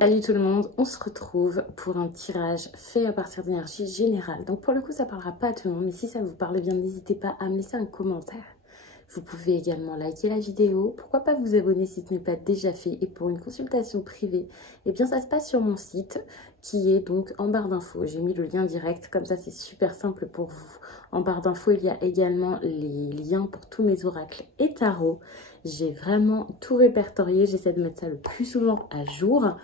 Salut tout le monde, on se retrouve pour un tirage fait à partir d'énergie générale. Donc pour le coup ça parlera pas à tout le monde, mais si ça vous parle bien, n'hésitez pas à me laisser un commentaire. Vous pouvez également liker la vidéo, pourquoi pas vous abonner si ce n'est pas déjà fait. Et pour une consultation privée, eh bien ça se passe sur mon site qui est donc en barre d'infos. J'ai mis le lien direct, comme ça c'est super simple pour vous. En barre d'infos, il y a également les liens pour tous mes oracles et tarots. J'ai vraiment tout répertorié, j'essaie de mettre ça le plus souvent à jour.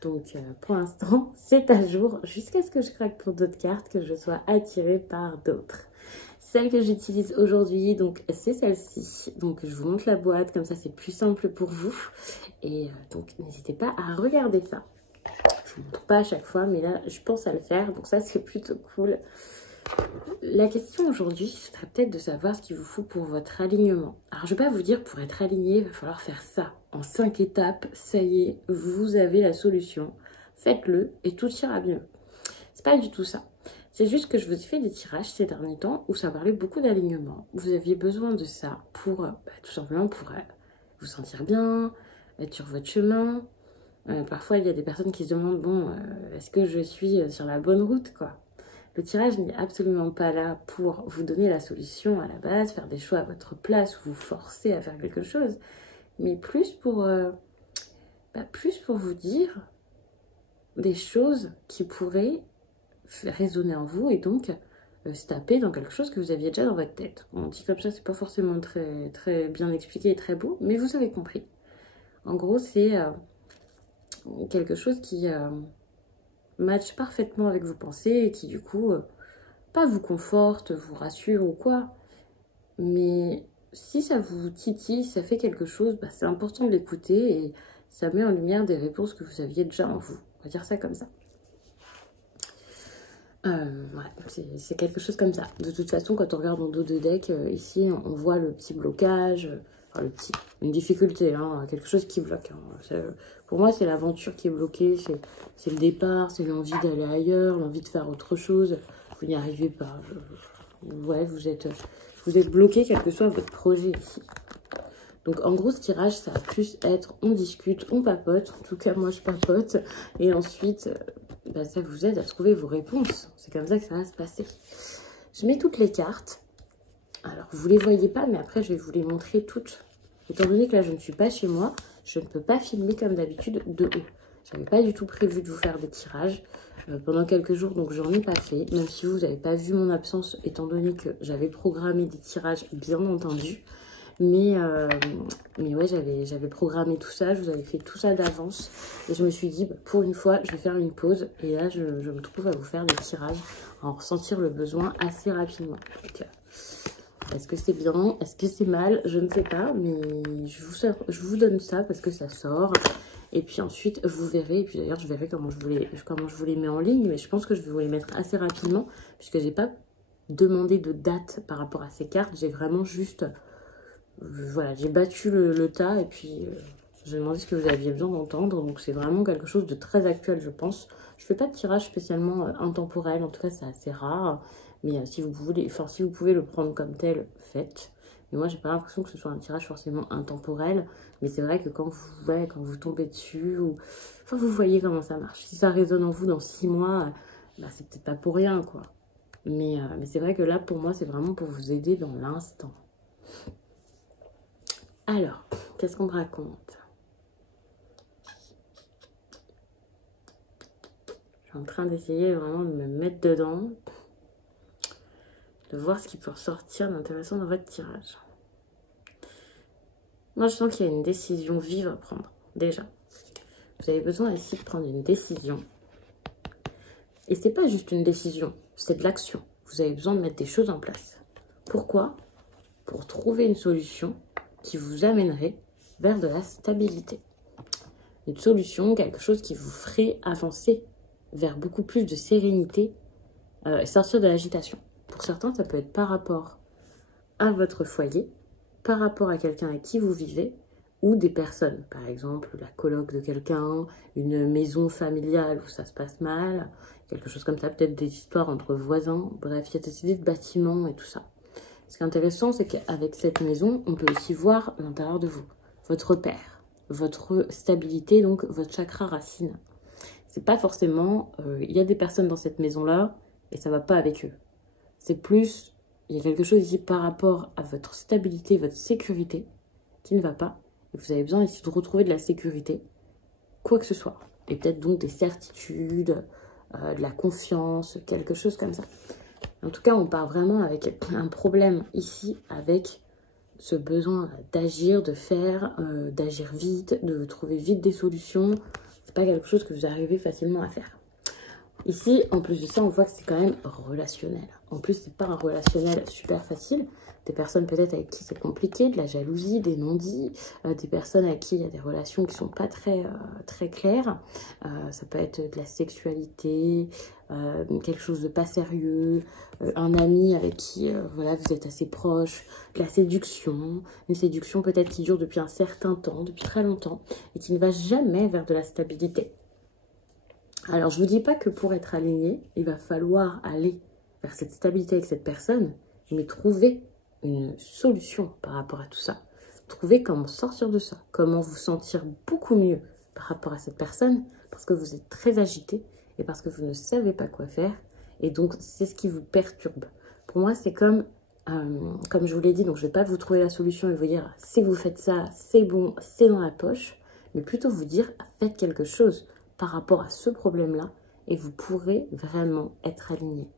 Donc pour l'instant, c'est à jour jusqu'à ce que je craque pour d'autres cartes, que je sois attirée par d'autres. Celle que j'utilise aujourd'hui, donc c'est celle-ci. Donc je vous montre la boîte, comme ça c'est plus simple pour vous. Et donc n'hésitez pas à regarder ça. Je ne vous montre pas à chaque fois, mais là je pense à le faire, donc ça c'est plutôt cool. La question aujourd'hui, ce serait peut-être de savoir ce qu'il vous faut pour votre alignement. Alors je ne vais pas vous dire pour être aligné, il va falloir faire ça. En 5 étapes, ça y est, vous avez la solution. Faites-le et tout ira bien. C'est pas du tout ça. C'est juste que je vous ai fait des tirages ces derniers temps où ça parlait beaucoup d'alignement. Vous aviez besoin de ça pour, tout simplement pour vous sentir bien, être sur votre chemin. Parfois, il y a des personnes qui se demandent, bon, est-ce que je suis sur la bonne route, quoi? Le tirage n'est absolument pas là pour vous donner la solution à la base, faire des choix à votre place ou vous forcer à faire quelque chose, mais plus pour vous dire des choses qui pourraient résonner en vous et donc se taper dans quelque chose que vous aviez déjà dans votre tête. On dit comme ça, c'est pas forcément très bien expliqué et très beau, mais vous avez compris. En gros, c'est quelque chose qui match parfaitement avec vos pensées et qui du coup, pas vous conforte, vous rassure ou quoi, mais si ça vous titille, ça fait quelque chose, c'est important de l'écouter et ça met en lumière des réponses que vous aviez déjà en vous. On va dire ça comme ça. Ouais, c'est quelque chose comme ça. De toute façon, quand on regarde en dos de deck, ici, on voit le petit blocage, enfin une difficulté, hein, quelque chose qui bloque. Hein. Pour moi, c'est l'aventure qui est bloquée, c'est le départ, c'est l'envie d'aller ailleurs, l'envie de faire autre chose. Vous n'y arrivez pas. Ouais, vous êtes bloqué, quel que soit votre projet ici. Donc en gros, ce tirage, ça va plus être on discute, on papote. En tout cas, moi, je papote. Et ensuite, ça vous aide à trouver vos réponses. C'est comme ça que ça va se passer. Je mets toutes les cartes. Alors, vous ne les voyez pas, mais après, je vais vous les montrer toutes. Étant donné que là, je ne suis pas chez moi, je ne peux pas filmer comme d'habitude de haut. Je n'avais pas du tout prévu de vous faire des tirages pendant quelques jours, donc j'en ai pas fait. Même si vous n'avez pas vu mon absence, étant donné que j'avais programmé des tirages, bien entendu. Mais ouais, j'avais programmé tout ça, je vous avais fait tout ça d'avance. Et je me suis dit, pour une fois, je vais faire une pause. Et là, je me trouve à vous faire des tirages, à en ressentir le besoin assez rapidement. Est-ce que c'est bien? Est-ce que c'est mal? Je ne sais pas, mais je vous donne ça parce que ça sort. Et puis ensuite, vous verrez. Et puis d'ailleurs, je verrai comment je vous les mets en ligne. Mais je pense que je vais vous les mettre assez rapidement, puisque j'ai pas demandé de date par rapport à ces cartes. J'ai vraiment juste... Voilà, j'ai battu le tas et puis j'ai demandé ce que vous aviez besoin d'entendre. Donc c'est vraiment quelque chose de très actuel, je pense. Je fais pas de tirage spécialement intemporel, en tout cas c'est assez rare. Mais si vous pouvez le prendre comme tel, faites. Mais moi j'ai pas l'impression que ce soit un tirage forcément intemporel. Mais c'est vrai que quand vous tombez dessus, enfin vous voyez comment ça marche. Si ça résonne en vous dans 6 mois, c'est peut-être pas pour rien, quoi. Mais c'est vrai que là pour moi c'est vraiment pour vous aider dans l'instant. Alors, qu'est-ce qu'on me raconte? Je suis en train d'essayer vraiment de me mettre dedans, de voir ce qui peut ressortir d'intéressant dans votre tirage. Moi, je sens qu'il y a une décision vive à prendre, déjà. Vous avez besoin ici de prendre une décision. Et c'est pas juste une décision, c'est de l'action. Vous avez besoin de mettre des choses en place. Pourquoi? Pour trouver une solution qui vous amènerait vers de la stabilité. Une solution, quelque chose qui vous ferait avancer vers beaucoup plus de sérénité et sortir de l'agitation. Pour certains, ça peut être par rapport à votre foyer, par rapport à quelqu'un avec qui vous vivez, ou des personnes. Par exemple, la coloc de quelqu'un, une maison familiale où ça se passe mal, quelque chose comme ça, peut-être des histoires entre voisins. Bref, il y a cette idée de bâtiment et tout ça. Ce qui est intéressant, c'est qu'avec cette maison, on peut aussi voir l'intérieur de vous, votre père, votre stabilité, donc votre chakra racine. C'est pas forcément, il y a des personnes dans cette maison-là et ça va pas avec eux. C'est plus, il y a quelque chose ici par rapport à votre stabilité, votre sécurité qui ne va pas. Et vous avez besoin ici de retrouver de la sécurité, quoi que ce soit. Et peut-être donc des certitudes, de la confiance, quelque chose comme ça. En tout cas, on part vraiment avec un problème ici, avec ce besoin d'agir, de faire, d'agir vite, de trouver vite des solutions. C'est pas quelque chose que vous arrivez facilement à faire. Ici, en plus de ça, on voit que c'est quand même relationnel. En plus, c'est pas un relationnel super facile. Des personnes peut-être avec qui c'est compliqué, de la jalousie, des non-dits, des personnes avec qui il y a des relations qui sont pas très claires. Ça peut être de la sexualité, quelque chose de pas sérieux, un ami avec qui voilà, vous êtes assez proche, de la séduction, une séduction peut-être qui dure depuis un certain temps, depuis très longtemps, et qui ne va jamais vers de la stabilité. Alors, je ne vous dis pas que pour être aligné, il va falloir aller vers cette stabilité avec cette personne, mais trouver une solution par rapport à tout ça. Trouver comment sortir de ça, comment vous sentir beaucoup mieux par rapport à cette personne, parce que vous êtes très agité et parce que vous ne savez pas quoi faire. Et donc, c'est ce qui vous perturbe. Pour moi, c'est comme je vous l'ai dit, donc je ne vais pas vous trouver la solution et vous dire, si vous faites ça, c'est bon, c'est dans la poche, mais plutôt vous dire, faites quelque chose par rapport à ce problème-là et vous pourrez vraiment être aligné.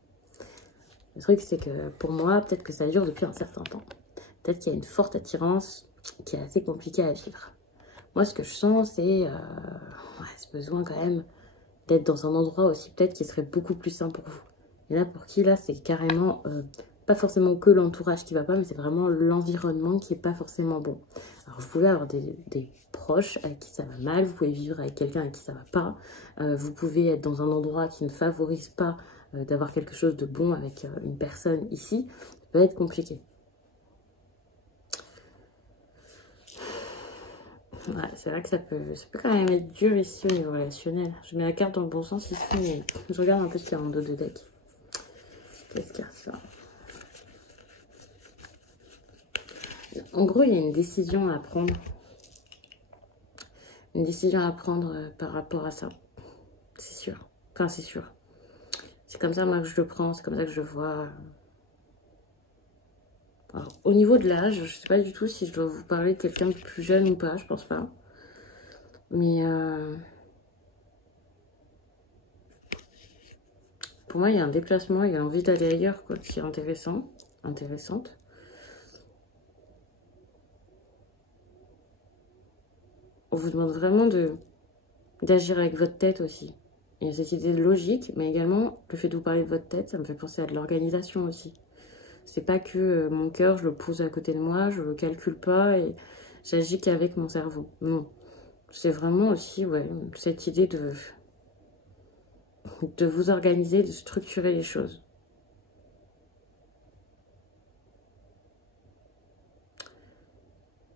Le truc, c'est que pour moi, peut-être que ça dure depuis un certain temps. Peut-être qu'il y a une forte attirance qui est assez compliquée à vivre. Moi, ce que je sens, c'est ce besoin quand même d'être dans un endroit aussi peut-être qui serait beaucoup plus sain pour vous. Il y en a pour qui, là, c'est carrément pas forcément que l'entourage qui va pas, mais c'est vraiment l'environnement qui est pas forcément bon. Alors, vous pouvez avoir des proches avec qui ça va mal, vous pouvez vivre avec quelqu'un avec qui ça va pas, vous pouvez être dans un endroit qui ne favorise pas d'avoir quelque chose de bon avec une personne ici, ça peut être compliqué. Ouais, c'est vrai que ça peut quand même être dur ici au niveau relationnel. Je mets la carte dans le bon sens ici, mais je regarde un peu ce qu'il y a en dos de deck. Qu'est-ce qu'il y a ça? En gros, il y a une décision à prendre. Une décision à prendre par rapport à ça. C'est sûr. Enfin, c'est sûr. C'est comme ça, moi, que je le prends. C'est comme ça que je le vois. Alors, au niveau de l'âge, je ne sais pas du tout si je dois vous parler de quelqu'un de plus jeune ou pas. Je pense pas. Mais pour moi, il y a un déplacement. Il y a envie d'aller ailleurs, quoi, qui est intéressante. On vous demande vraiment d'agir avec votre tête aussi. Il y a cette idée de logique, mais également le fait de vous parler de votre tête, ça me fait penser à de l'organisation aussi. C'est pas que mon cœur, je le pose à côté de moi, je le calcule pas et j'agis qu'avec mon cerveau. Non. C'est vraiment aussi cette idée de vous organiser, de structurer les choses.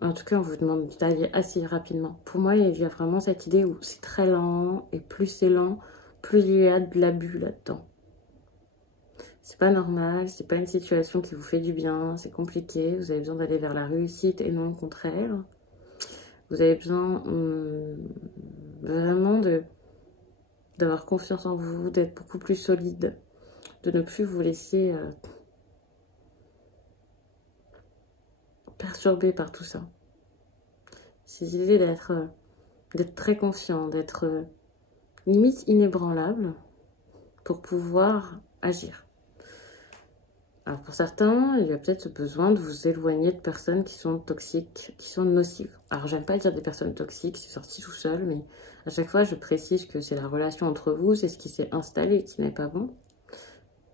En tout cas, on vous demande d'aller assez rapidement. Pour moi, il y a vraiment cette idée où c'est très lent, et plus c'est lent, plus il y a de l'abus là-dedans. C'est pas normal, c'est pas une situation qui vous fait du bien, c'est compliqué, vous avez besoin d'aller vers la réussite et non le contraire. Vous avez besoin vraiment d'avoir confiance en vous, d'être beaucoup plus solide, de ne plus vous laisser perturbé par tout ça. Ces idées d'être très confiant, d'être limite inébranlable pour pouvoir agir. Alors pour certains, il y a peut-être ce besoin de vous éloigner de personnes qui sont toxiques, qui sont nocives. Alors j'aime pas dire des personnes toxiques, c'est sorti tout seul, mais à chaque fois je précise que c'est la relation entre vous, c'est ce qui s'est installé qui n'est pas bon.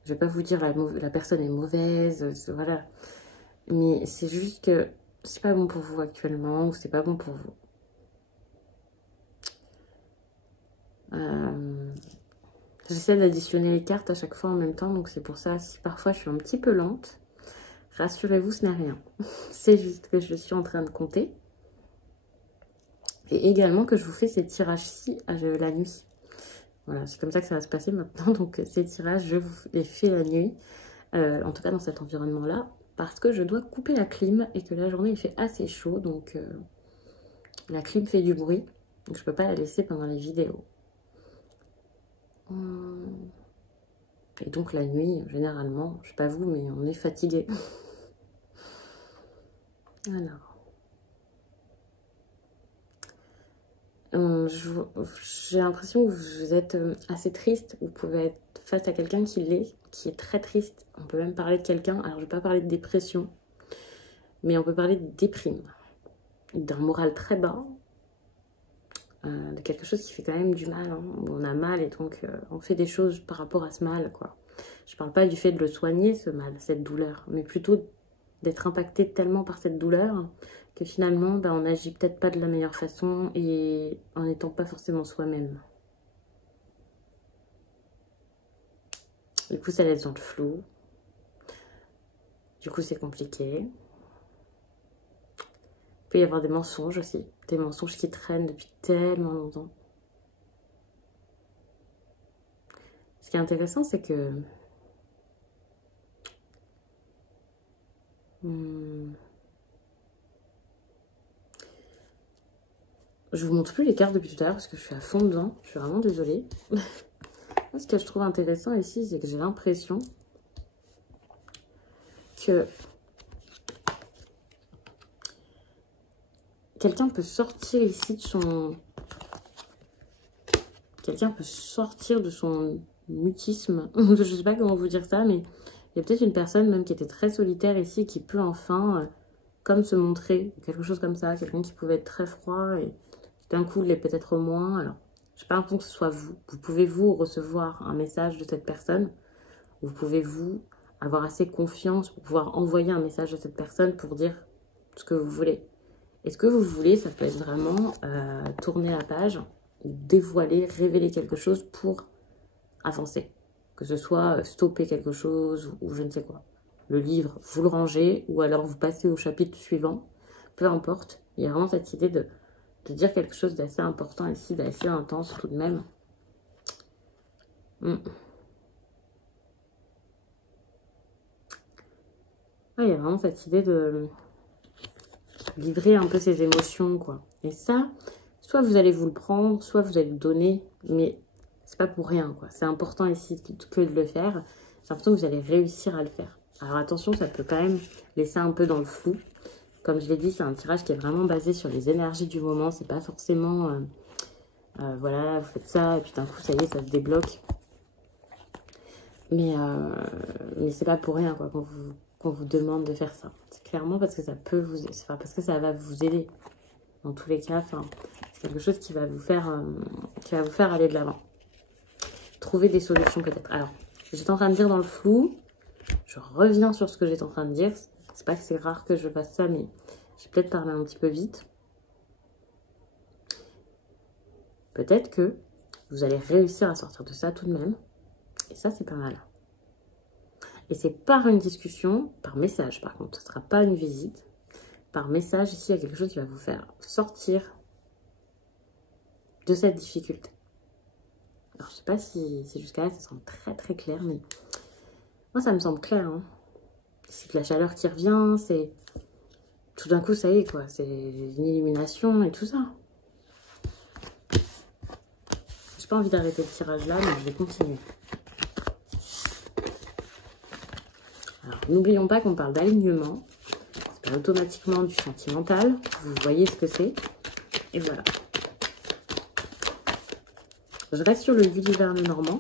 Je vais pas vous dire la personne est mauvaise, voilà. Mais c'est juste que c'est pas bon pour vous actuellement, ou c'est pas bon pour vous. J'essaie d'additionner les cartes à chaque fois en même temps, donc c'est pour ça, si parfois je suis un petit peu lente, rassurez-vous, ce n'est rien. C'est juste que je suis en train de compter. Et également que je vous fais ces tirages-ci la nuit. Voilà, c'est comme ça que ça va se passer maintenant. Donc ces tirages, je vous les fais la nuit, en tout cas dans cet environnement-là, parce que je dois couper la clim et que la journée il fait assez chaud, donc La clim fait du bruit, donc je peux pas la laisser pendant les vidéos. Et donc la nuit, généralement, je sais pas vous, mais on est fatigué. Alors. J'ai l'impression que vous êtes assez triste. Vous pouvez être face à quelqu'un qui est très triste. On peut même parler de quelqu'un, alors je vais pas parler de dépression, mais on peut parler de déprime, d'un moral très bas, de quelque chose qui fait quand même du mal, hein, où on a mal et donc on fait des choses par rapport à ce mal, quoi. Je parle pas du fait de le soigner, ce mal, cette douleur, mais plutôt d'être impacté tellement par cette douleur que finalement, on n'agit peut-être pas de la meilleure façon et en n'étant pas forcément soi-même. Du coup, ça laisse dans le flou. Du coup, c'est compliqué. Il peut y avoir des mensonges aussi. Des mensonges qui traînent depuis tellement longtemps. Ce qui est intéressant, c'est que... Je vous montre plus les cartes depuis tout à l'heure parce que je suis à fond dedans. Je suis vraiment désolée. Ce que je trouve intéressant ici, c'est que j'ai l'impression que quelqu'un peut sortir ici de son... Quelqu'un peut sortir de son mutisme. Je ne sais pas comment vous dire ça, mais il y a peut-être une personne même qui était très solitaire ici qui peut enfin, comme se montrer, quelque chose comme ça. Quelqu'un qui pouvait être très froid et qui d'un coup l'est peut-être moins. Alors, je n'ai pas l'impression que ce soit vous. Vous pouvez vous recevoir un message de cette personne. Vous pouvez vous avoir assez confiance pour pouvoir envoyer un message à cette personne pour dire ce que vous voulez. Et ce que vous voulez, ça peut être vraiment tourner la page, dévoiler, révéler quelque chose pour avancer. Que ce soit stopper quelque chose ou je ne sais quoi. Le livre, vous le rangez ou alors vous passez au chapitre suivant. Peu importe. Il y a vraiment cette idée de dire quelque chose d'assez important ici, d'assez intense tout de même. Il y a vraiment cette idée de livrer un peu ses émotions, quoi. Et ça, soit vous allez vous le prendre, soit vous allez le donner, mais c'est pas pour rien, quoi. C'est important ici que de le faire. C'est important que vous allez réussir à le faire. Alors attention, ça peut quand même laisser un peu dans le flou. Comme je l'ai dit, c'est un tirage qui est vraiment basé sur les énergies du moment. C'est pas forcément, voilà, vous faites ça, et puis d'un coup, ça y est, ça se débloque. Mais c'est pas pour rien, quoi, qu'on vous demande de faire ça. C'est clairement parce que ça peut vous... Enfin, parce que ça va vous aider. Dans tous les cas, enfin, c'est quelque chose qui va vous faire aller de l'avant. Trouver des solutions peut-être. Alors, j'étais en train de dire dans le flou. Je reviens sur ce que j'étais en train de dire. C'est pas que c'est rare que je fasse ça, mais j'ai peut-être parlé un petit peu vite. Peut-être que vous allez réussir à sortir de ça tout de même. Et ça, c'est pas mal. Et c'est par une discussion, par message par contre. Ce ne sera pas une visite. Par message, ici, il y a quelque chose qui va vous faire sortir de cette difficulté. Alors, je ne sais pas si jusqu'à là, ça semble très très clair, mais moi, ça me semble clair. Hein. C'est que la chaleur qui revient, c'est... Tout d'un coup, ça y est, quoi. C'est une illumination et tout ça. J'ai pas envie d'arrêter le tirage là, mais je vais continuer. Alors, n'oublions pas qu'on parle d'alignement. C'est pas automatiquement du sentimental. Vous voyez ce que c'est. Et voilà. Je reste sur le Gulliver le Normand.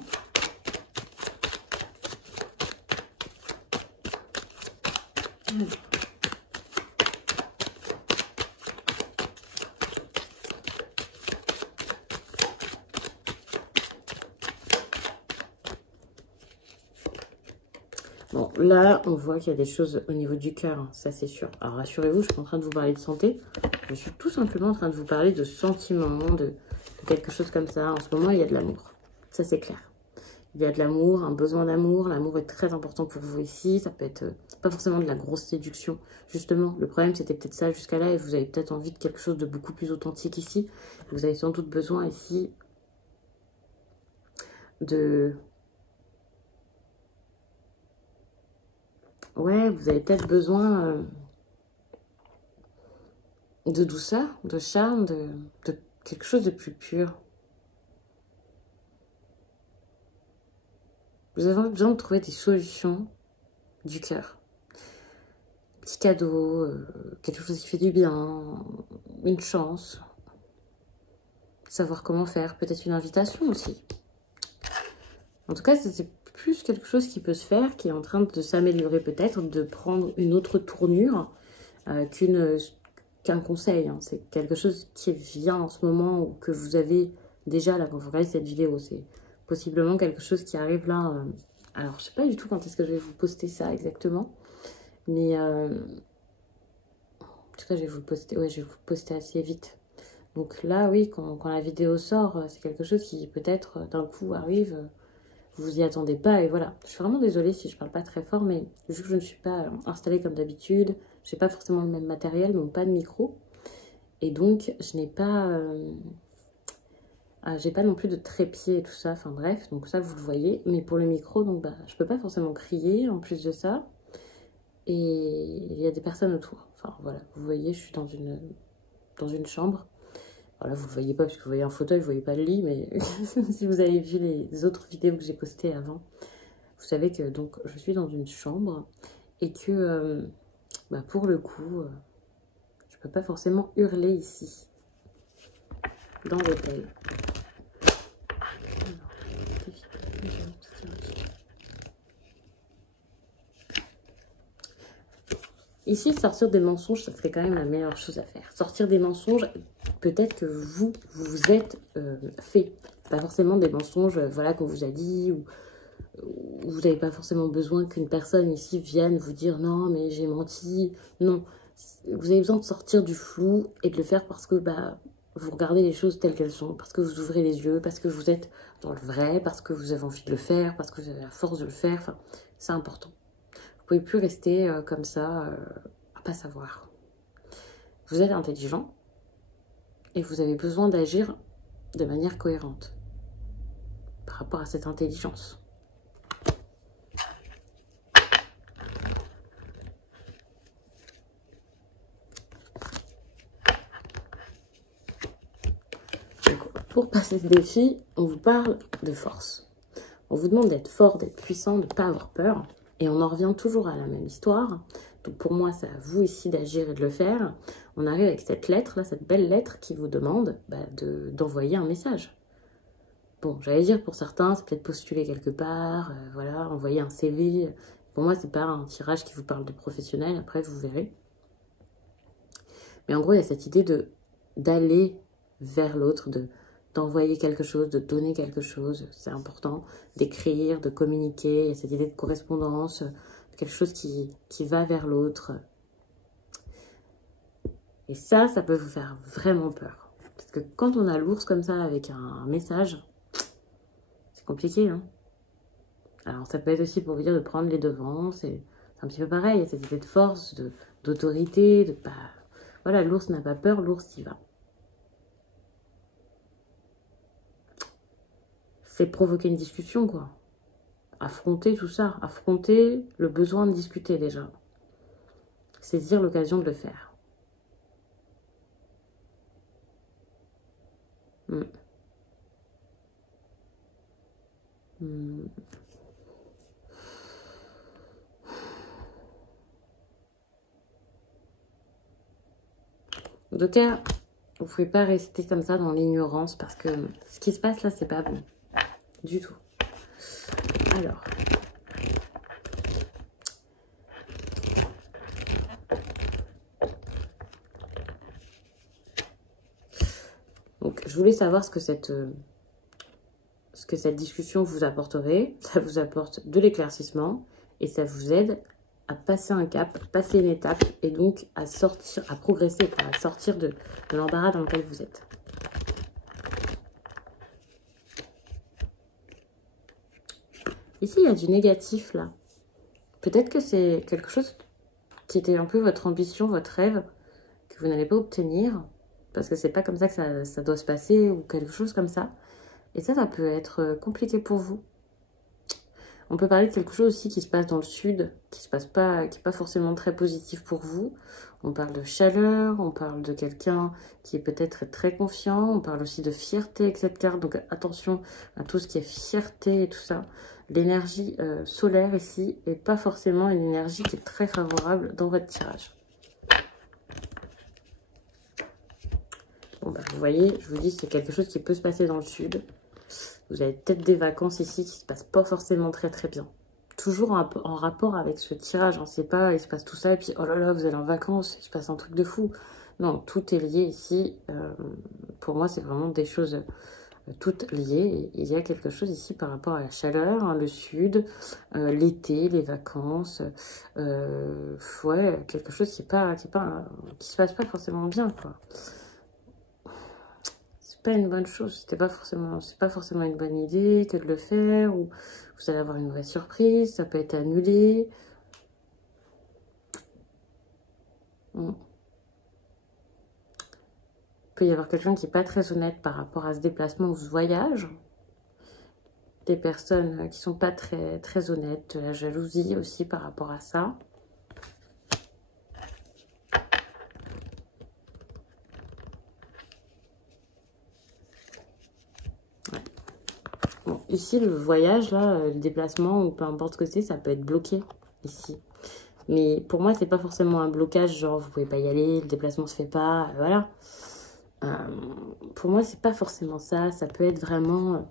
Bon, là, on voit qu'il y a des choses au niveau du cœur, hein, ça c'est sûr. Alors rassurez-vous, je suis pas en train de vous parler de santé. Je suis tout simplement en train de vous parler de sentiments, de quelque chose comme ça. En ce moment, il y a de l'amour. Ça c'est clair. Il y a de l'amour, un besoin d'amour. L'amour est très important pour vous ici. Ça peut être pas forcément de la grosse séduction. Justement, le problème c'était peut-être ça jusqu'à là et vous avez peut-être envie de quelque chose de beaucoup plus authentique ici. Vous avez sans doute besoin ici de... Ouais, vous avez peut-être besoin de douceur, de charme, de quelque chose de plus pur. Vous avez besoin de trouver des solutions du cœur. Petit cadeau, quelque chose qui fait du bien, une chance. Savoir comment faire, peut-être une invitation aussi. En tout cas, c'est plus quelque chose qui peut se faire, qui est en train de s'améliorer peut-être, de prendre une autre tournure qu'un conseil. Hein. C'est quelque chose qui vient en ce moment ou que vous avez déjà là quand vous regardez cette vidéo. C'est possiblement quelque chose qui arrive là. Alors, je sais pas du tout quand est-ce que je vais vous poster ça exactement. Mais en tout cas, je vais vous poster, ouais, je vais vous poster assez vite. Donc là, oui, quand la vidéo sort, c'est quelque chose qui peut-être d'un coup arrive, vous y attendez pas et voilà. Je suis vraiment désolée si je parle pas très fort, mais vu que je ne suis pas installée comme d'habitude, j'ai pas forcément le même matériel, donc pas de micro. Et donc, je n'ai pas... j'ai pas non plus de trépied et tout ça, enfin bref, donc ça vous le voyez. Mais pour le micro, donc bah, je peux pas forcément crier en plus de ça. Et il y a des personnes autour. Enfin voilà, vous voyez, je suis dans une chambre. Voilà, vous le voyez pas parce que vous voyez un fauteuil, vous voyez pas le lit, mais si vous avez vu les autres vidéos que j'ai postées avant, vous savez que donc je suis dans une chambre et que bah, pour le coup, je peux pas forcément hurler ici, dans l'hôtel. Ici, sortir des mensonges, ça serait quand même la meilleure chose à faire. Sortir des mensonges, peut-être que vous êtes fait. Pas forcément des mensonges, voilà, qu'on vous a dit, ou vous n'avez pas forcément besoin qu'une personne ici vienne vous dire « Non, mais j'ai menti ». Non, vous avez besoin de sortir du flou et de le faire parce que bah, vous regardez les choses telles qu'elles sont, parce que vous ouvrez les yeux, parce que vous êtes dans le vrai, parce que vous avez envie de le faire, parce que vous avez la force de le faire. Enfin, c'est important. Vous pouvez plus rester comme ça, à pas savoir. Vous êtes intelligent et vous avez besoin d'agir de manière cohérente par rapport à cette intelligence. Donc, pour passer ce défi, on vous parle de force. On vous demande d'être fort, d'être puissant, de ne pas avoir peur. Et on en revient toujours à la même histoire. Donc pour moi, c'est à vous ici d'agir et de le faire. On arrive avec cette lettre, là, cette belle lettre qui vous demande bah, d'envoyer un message. Bon, j'allais dire pour certains, c'est peut-être postuler quelque part, voilà, envoyer un CV. Pour moi, c'est pas un tirage qui vous parle de professionnel, après vous verrez. Mais en gros, il y a cette idée d'aller vers l'autre, d'envoyer quelque chose, de donner quelque chose. C'est important d'écrire, de communiquer. Il y a cette idée de correspondance, quelque chose qui va vers l'autre. Et ça peut vous faire vraiment peur. Parce que quand on a l'ours comme ça avec un message, c'est compliqué, hein. Alors ça peut être aussi pour vous dire de prendre les devants. C'est un petit peu pareil. Il y a cette idée de force, d'autorité, de pas... Voilà, l'ours n'a pas peur, l'ours y va. C'est provoquer une discussion, quoi. Affronter tout ça. Affronter le besoin de discuter, déjà. Saisir l'occasion de le faire. En tout cas, vous ne pouvez pas rester comme ça dans l'ignorance parce que ce qui se passe là, c'est pas bon. Du tout. Alors. Donc, je voulais savoir ce que cette discussion vous apporterait. Ça vous apporte de l'éclaircissement et ça vous aide à passer un cap, passer une étape et donc à sortir, à progresser, à sortir de l'embarras dans lequel vous êtes. Ici, il y a du négatif, là. Peut-être que c'est quelque chose qui était un peu votre ambition, votre rêve, que vous n'allez pas obtenir, parce que c'est pas comme ça que ça doit se passer, ou quelque chose comme ça. Et ça peut être compliqué pour vous. On peut parler de quelque chose aussi qui se passe dans le sud, qui est pas forcément très positif pour vous. On parle de chaleur, on parle de quelqu'un qui est peut-être très confiant, on parle aussi de fierté avec cette carte, donc attention à tout ce qui est fierté et tout ça. L'énergie solaire ici n'est pas forcément une énergie qui est très favorable dans votre tirage. Bon, bah, vous voyez, je vous dis, c'est quelque chose qui peut se passer dans le sud. Vous avez peut-être des vacances ici qui se passent pas forcément très bien. Toujours en rapport avec ce tirage, on sait pas, il se passe tout ça et puis oh là là, vous allez en vacances, il se passe un truc de fou. Non, tout est lié ici. Pour moi, c'est vraiment des choses toutes liées. Et il y a quelque chose ici par rapport à la chaleur, hein, le sud, l'été, les vacances. Ouais, quelque chose qui se passe pas forcément bien, quoi. Pas une bonne chose, c'est pas forcément une bonne idée que de le faire, ou vous allez avoir une mauvaise surprise, ça peut être annulé. Il peut y avoir quelqu'un qui n'est pas très honnête par rapport à ce déplacement ou ce voyage. Des personnes qui sont pas très honnêtes, de la jalousie aussi par rapport à ça. Bon, ici, le voyage, là, le déplacement, ou peu importe ce que c'est, ça peut être bloqué ici. Mais pour moi, c'est pas forcément un blocage, genre vous pouvez pas y aller, le déplacement se fait pas, voilà. Pour moi, c'est pas forcément ça. Ça peut être vraiment,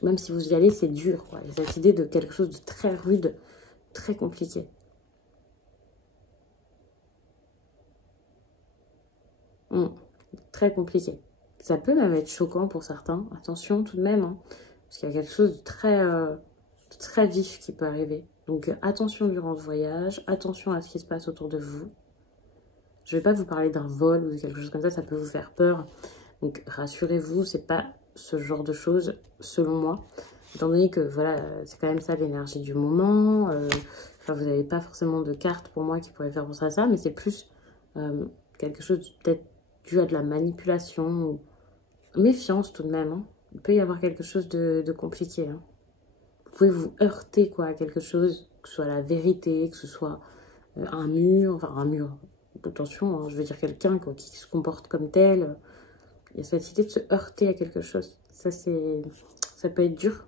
même si vous y allez, c'est dur, quoi. Il y a cette idée de quelque chose de très rude, très compliqué. Très compliqué. Ça peut même être choquant pour certains. Attention tout de même, hein, parce qu'il y a quelque chose de très vif qui peut arriver. Donc attention durant ce voyage, attention à ce qui se passe autour de vous. Je ne vais pas vous parler d'un vol ou de quelque chose comme ça peut vous faire peur. Donc rassurez-vous, c'est pas ce genre de choses, selon moi. Étant donné que voilà, c'est quand même ça l'énergie du moment. Enfin, vous n'avez pas forcément de carte pour moi qui pourrait faire penser à ça, mais c'est plus quelque chose peut-être dû à de la manipulation ou méfiance tout de même. Hein. Il peut y avoir quelque chose de compliqué. Hein. Vous pouvez vous heurter quoi, à quelque chose, que ce soit la vérité, que ce soit un mur, enfin un mur. Attention, hein, je veux dire quelqu'un qui se comporte comme tel. Il y a cette idée de se heurter à quelque chose. Ça peut être dur.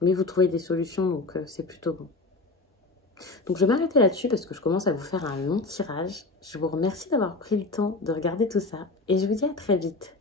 Mais vous trouvez des solutions, donc c'est plutôt bon. Donc je vais m'arrêter là-dessus parce que je commence à vous faire un long tirage. Je vous remercie d'avoir pris le temps de regarder tout ça. Et je vous dis à très vite.